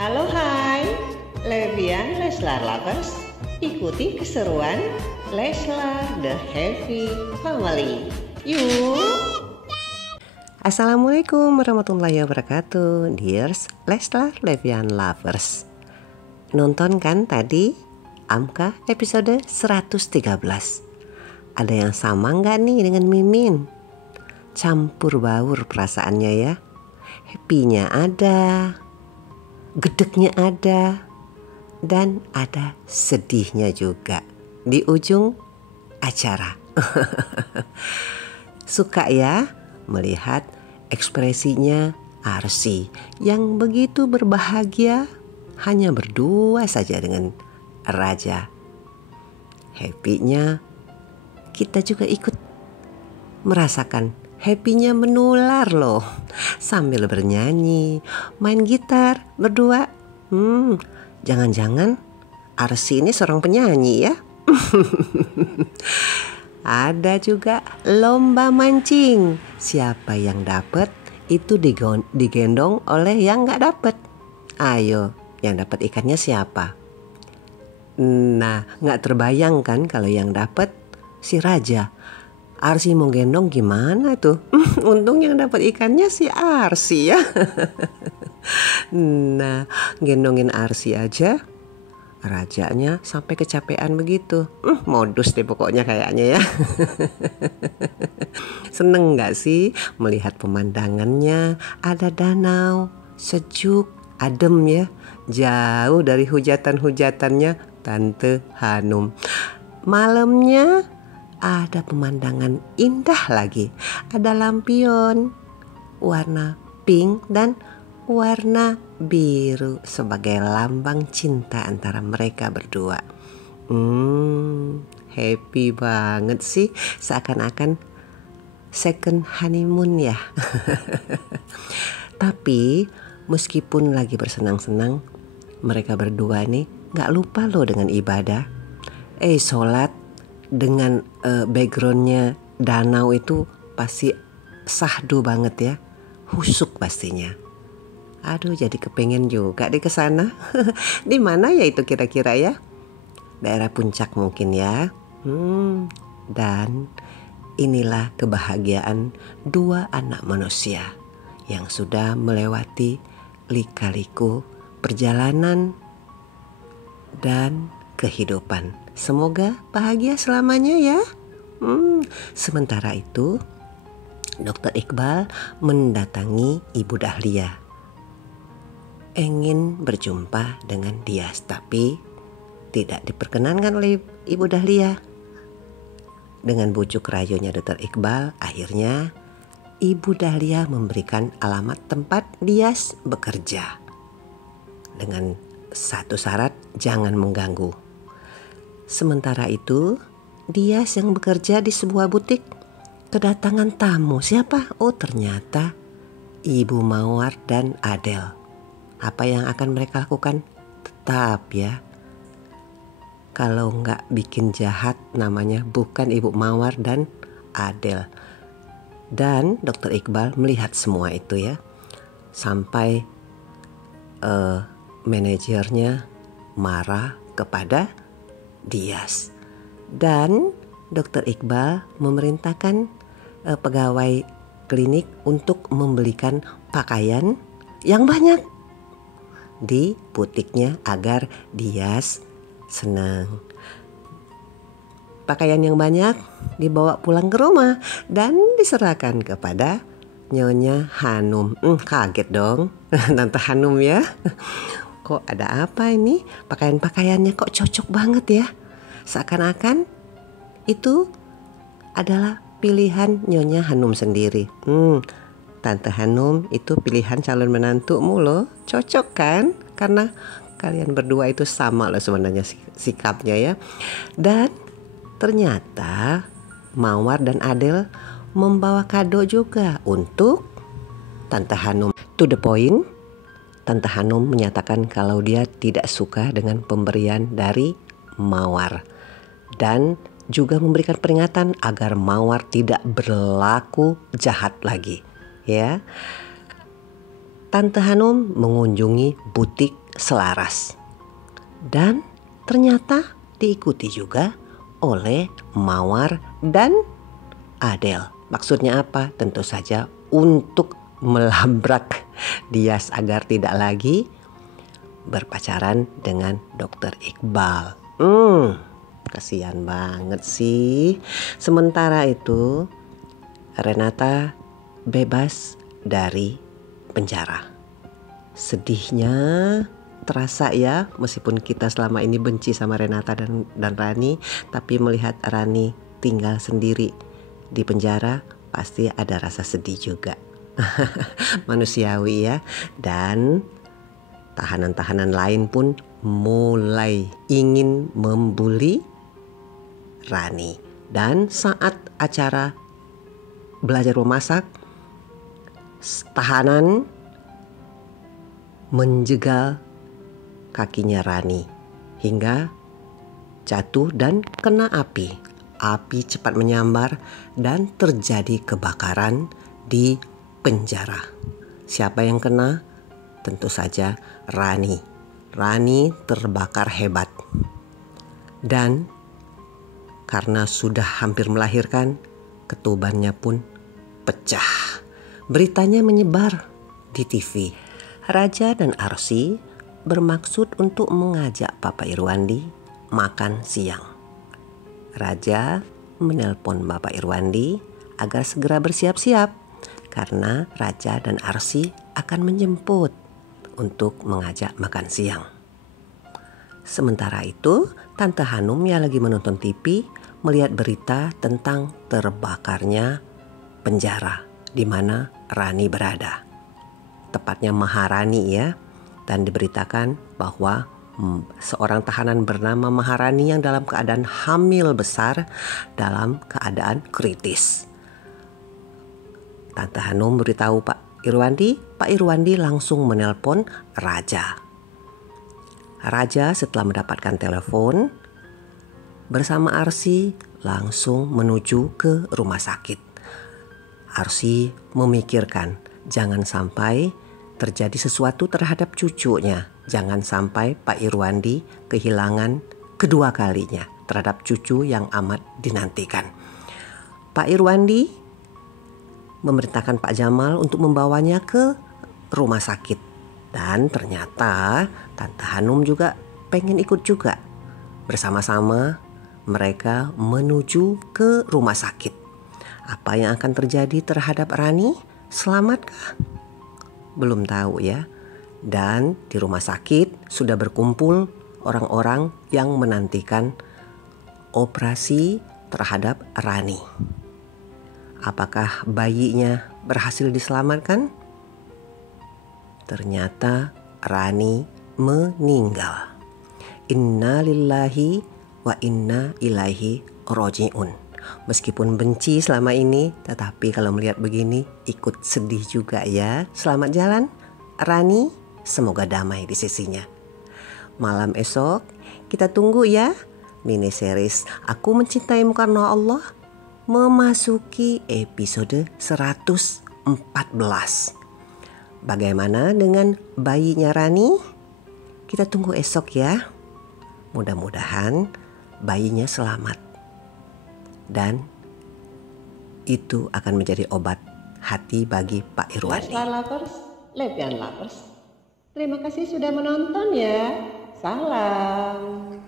Halo hai, Levian Leslar Lovers. Ikuti keseruan Leslar The Happy Family. Yuk! Assalamualaikum warahmatullahi wabarakatuh, dears Leslar Levian Lovers. Nonton kan tadi Amka episode 113? Ada yang sama nggak nih dengan Mimin? Campur baur perasaannya ya. Happy-nya ada, gedeknya ada, dan ada sedihnya juga di ujung acara. Suka ya melihat ekspresinya Arsy yang begitu berbahagia hanya berdua saja dengan Raja. Happy-nya kita juga ikut merasakan, happy-nya menular loh. Sambil bernyanyi, main gitar berdua. Jangan-jangan Arsy ini seorang penyanyi ya. Ada juga lomba mancing. Siapa yang dapat itu digendong oleh yang nggak dapat. Ayo, yang dapat ikannya siapa? Nah, nggak terbayangkan kalau yang dapat si Raja. Arsy mau gendong gimana tuh? Untung yang dapat ikannya si Arsy ya. Nah, gendongin Arsy aja Rajanya sampai kecapean begitu. Modus deh pokoknya kayaknya ya. Seneng gak sih melihat pemandangannya? Ada danau, sejuk, adem ya. Jauh dari hujatan-hujatannya Tante Hanum. Malamnya ada pemandangan indah lagi. Ada lampion warna pink dan warna biru sebagai lambang cinta antara mereka berdua. Happy banget sih, seakan-akan second honeymoon ya. Tapi meskipun lagi bersenang-senang, mereka berdua nih gak lupa loh dengan ibadah. Sholat dengan backgroundnya danau itu pasti sahdu banget ya, husuk pastinya. Aduh, jadi kepengen juga deh ke sana. Di mana ya itu kira-kira ya? Daerah puncak mungkin ya. Dan inilah kebahagiaan dua anak manusia yang sudah melewati lika-liku perjalanan dan kehidupan. Semoga bahagia selamanya ya. Sementara itu, Dr. Iqbal mendatangi Ibu Dahlia. Ingin berjumpa dengan Dias, tapi tidak diperkenankan oleh Ibu Dahlia. Dengan bujuk rayunya Dr. Iqbal, akhirnya Ibu Dahlia memberikan alamat tempat Dias bekerja. Dengan satu syarat, jangan mengganggu. Sementara itu, Dias yang bekerja di sebuah butik kedatangan tamu. Siapa? Oh, ternyata Ibu Mawar dan Adel. Apa yang akan mereka lakukan? Tetap ya, kalau nggak bikin jahat namanya bukan Ibu Mawar dan Adel. Dan Dr. Iqbal melihat semua itu ya, sampai manajernya marah kepada Dias. Dan Dr. Iqbal memerintahkan pegawai klinik untuk membelikan pakaian yang banyak di butiknya agar Dias senang. Pakaian yang banyak dibawa pulang ke rumah dan diserahkan kepada Nyonya Hanum. Kaget dong Tante Hanum ya. Kok ada apa ini? Pakaian-pakaiannya kok cocok banget ya. Seakan-akan itu adalah pilihan Nyonya Hanum sendiri. Tante Hanum itu pilihan calon menantumu loh. Cocok kan? Karena kalian berdua itu sama loh sebenarnya sikapnya ya. Dan ternyata Mawar dan Adel membawa kado juga untuk Tante Hanum. To the point, Tante Hanum menyatakan kalau dia tidak suka dengan pemberian dari Mawar. Dan juga memberikan peringatan agar Mawar tidak berlaku jahat lagi. Ya, Tante Hanum mengunjungi butik selaras. Dan ternyata diikuti juga oleh Mawar dan Adele. Maksudnya apa? Tentu saja untuk melabrak Dias agar tidak lagi berpacaran dengan Dokter Iqbal. Kasihan banget sih. Sementara itu Renata bebas dari penjara. Sedihnya terasa ya, meskipun kita selama ini benci sama Renata dan Rani, tapi melihat Rani tinggal sendiri di penjara pasti ada rasa sedih juga. Manusiawi ya. Dan tahanan-tahanan lain pun mulai ingin membuli Rani. Dan saat acara belajar memasak, tahanan menjegal kakinya Rani hingga jatuh dan kena api. Api cepat menyambar dan terjadi kebakaran di penjara. Siapa yang kena? Tentu saja Rani. Rani terbakar hebat. Dan karena sudah hampir melahirkan, ketubannya pun pecah. Beritanya menyebar di TV. Raja dan Arsy bermaksud untuk mengajak Bapak Irwandi makan siang. Raja menelpon Bapak Irwandi agar segera bersiap-siap karena Raja dan Arsy akan menjemput untuk mengajak makan siang. Sementara itu, Tante Hanum yang lagi menonton TV melihat berita tentang terbakarnya penjara di mana Rani berada. Tepatnya Maharani ya. Dan diberitakan bahwa seorang tahanan bernama Maharani yang dalam keadaan hamil besar, dalam keadaan kritis. Tante Hanum beritahu Pak Irwandi. Pak Irwandi langsung menelpon Raja. Raja setelah mendapatkan telepon bersama Arsy langsung menuju ke rumah sakit. Arsy memikirkan jangan sampai terjadi sesuatu terhadap cucunya. Jangan sampai Pak Irwandi kehilangan kedua kalinya terhadap cucu yang amat dinantikan. Pak Irwandi memerintahkan Pak Jamal untuk membawanya ke rumah sakit. Dan ternyata Tante Hanum juga pengen ikut juga. Bersama-sama mereka menuju ke rumah sakit. Apa yang akan terjadi terhadap Rani? Selamatkah? Belum tahu ya. Dan di rumah sakit sudah berkumpul orang-orang yang menantikan operasi terhadap Rani. Apakah bayinya berhasil diselamatkan? Ternyata Rani meninggal. Inna lillahi wa inna ilaihi roji'un. Meskipun benci selama ini, tetapi kalau melihat begini ikut sedih juga ya. Selamat jalan Rani. Semoga damai di sisinya. Malam esok kita tunggu ya mini series Aku Mencintaimu Karena Allah memasuki episode 114. Bagaimana dengan bayinya Rani? Kita tunggu esok ya. Mudah-mudahan bayinya selamat. Dan itu akan menjadi obat hati bagi Pak Irwandi. Leslar Lovers, Levian Lovers, terima kasih sudah menonton ya. Salam.